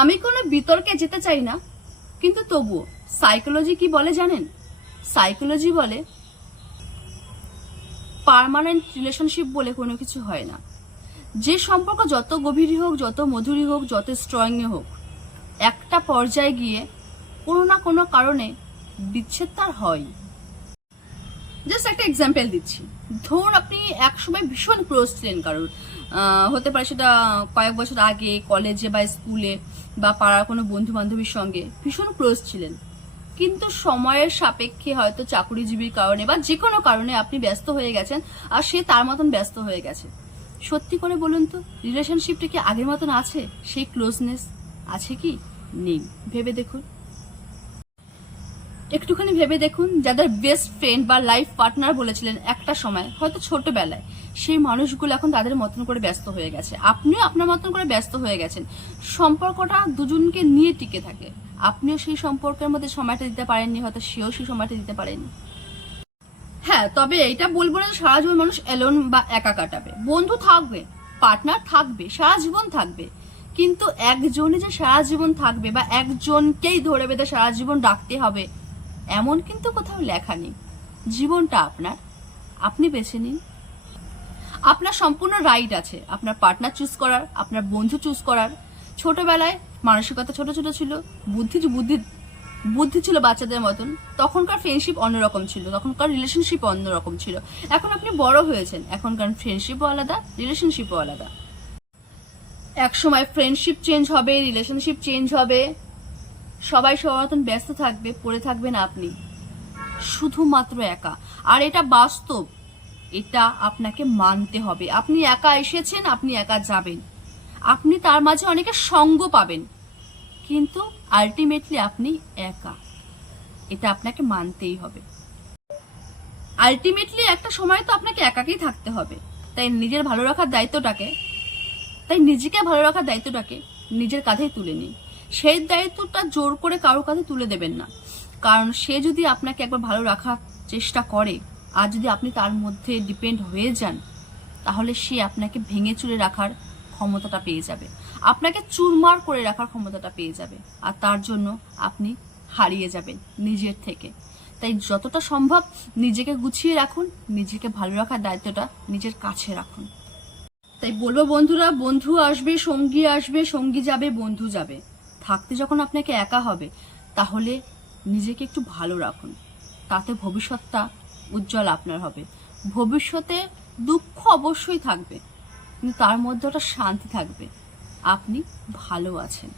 আমি কোনো বিতর্কে যেতে চাই না, কিন্তু তবুও সাইকোলজি কি বলে জানেন? সাইকোলজি বলে পার্মানেন্ট রিলেশনশিপ বলে কোনো কিছু হয় না। যে সম্পর্ক যত গভীরই হোক, যত মধুরই হোক, যত স্ট্রংই হোক, একটা পর্যায়ে গিয়ে কোনো না কোনো কারণে বিচ্ছেদ তার হয় জাস্ট একটা এক্সাম্পল দিচ্ছি। ধরুন আপনি একসময় ভীষণ ক্লোজ ছিলেন কারোর। হতে পারে সেটা কয়েক বছর আগে কলেজে বা স্কুলে বা পাড়ার কোনো বন্ধু বান্ধবীর সঙ্গে ভীষণ ক্লোজ ছিলেন। কিন্তু সময়ের সাপেক্ষে হয়তো চাকুরিজীবীর কারণে বা যে কোনো কারণে আপনি ব্যস্ত হয়ে গেছেন আর সে তার মতন ব্যস্ত হয়ে গেছে। সত্যি করে বলুন তো রিলেশনশিপটা কি আগের মতন আছে? সেই ক্লোজনেস আছে কি? নেই। ভেবে দেখুন। একটুখানি ভেবে দেখুন, যাদের বেস্ট ফ্রেন্ড বা লাইফ পার্টনার বলেছিলেন একটা সময়, হয়তো ছোটবেলায়। সেই মানুষগুলো এখন তাদের মতন করে ব্যস্ত হয়ে গেছে। আপনিও আপনার মতন করে ব্যস্ত হয়ে গেছেন। সম্পর্কটা দুজনকে নিয়ে টিকে থাকে। আপনিও সেই সম্পর্কের মধ্যে সময়টা দিতে পারেননি, হয়তো সেও সেই সময়টা দিতে পারেনি। হ্যাঁ তবে এটা বলব না সারা জীবন মানুষ এলোন বা একা কাটাবে। বন্ধু থাকবে পার্টনার থাকবে, সারা জীবন থাকবে। কিন্তু একজনই যে সারা জীবন থাকবে বা একজনকেই ধরে বেঁধে সারা জীবন রাখতে হবে এমন কিন্তু কোথাও লেখা নেই। জীবনটা আপনার। আপনি বেছে নিন। আপনার সম্পূর্ণ রাইট আছে। আপনার পার্টনার চুজ করার, আপনার বন্ধু চুজ করার। ছোটবেলায় মানসিকতা ছোট ছোট ছিল, বুদ্ধি বুদ্ধি বুদ্ধি ছিল বাচ্চাদের মতন। তখনকার ফ্রেন্ডশিপ অন্যরকম ছিল। তখনকার রিলেশনশিপ অন্যরকম ছিল। এখন আপনি বড় হয়েছেন। এখনকার ফ্রেন্ডশিপও আলাদা রিলেশনশিপও আলাদা। এক সময় ফ্রেন্ডশিপ চেঞ্জ হবে রিলেশনশিপ চেঞ্জ হবে। সবাই সবার ব্যস্ত থাকবে, পড়ে থাকবেন আপনি। শুধুমাত্র একা। আর এটা বাস্তব। এটা আপনাকে মানতে হবে। আপনি একা এসেছেন, আপনি একা যাবেন। আপনি তার মাঝে অনেকের সঙ্গ পাবেন। কিন্তু আলটিমেটলি আপনি একা। এটা আপনাকে মানতেই হবে। আলটিমেটলি একটা সময় তো আপনাকে একাকেই থাকতে হবে। তাই নিজের ভালো রাখার দায়িত্বটাকে, তাই নিজেকে ভালো রাখার দায়িত্বটাকে নিজের কাঁধেই তুলে নিন। সেই দায়িত্বটা জোর করে কারও কাছে তুলে দেবেন না। কারণ সে যদি আপনাকে একবার ভালো রাখার চেষ্টা করে, আর যদি আপনি তার মধ্যে ডিপেন্ড হয়ে যান, তাহলে সে আপনাকে ভেঙে চুরে রাখার ক্ষমতাটা পেয়ে যাবে। আপনাকে চুরমার করে রাখার ক্ষমতাটা পেয়ে যাবে। আর তার জন্য আপনি হারিয়ে যাবেন নিজের থেকে। তাই যতটা সম্ভব নিজেকে গুছিয়ে রাখুন, নিজেকে ভালো রাখার দায়িত্বটা নিজের কাছে রাখুন। তাই বলব বন্ধুরা, বন্ধু আসবে, সঙ্গী আসবে, সঙ্গী যাবে, বন্ধু যাবে। থাকতে যখন আপনাকে একা হবে, তাহলে নিজেকে একটু ভালো রাখুন। তাতে ভবিষ্যৎটা উজ্জ্বল আপনার হবে। ভবিষ্যতে দুঃখ অবশ্যই থাকবে, কিন্তু তার মধ্যে ওটা শান্তি থাকবে। আপনি ভালো আছেন।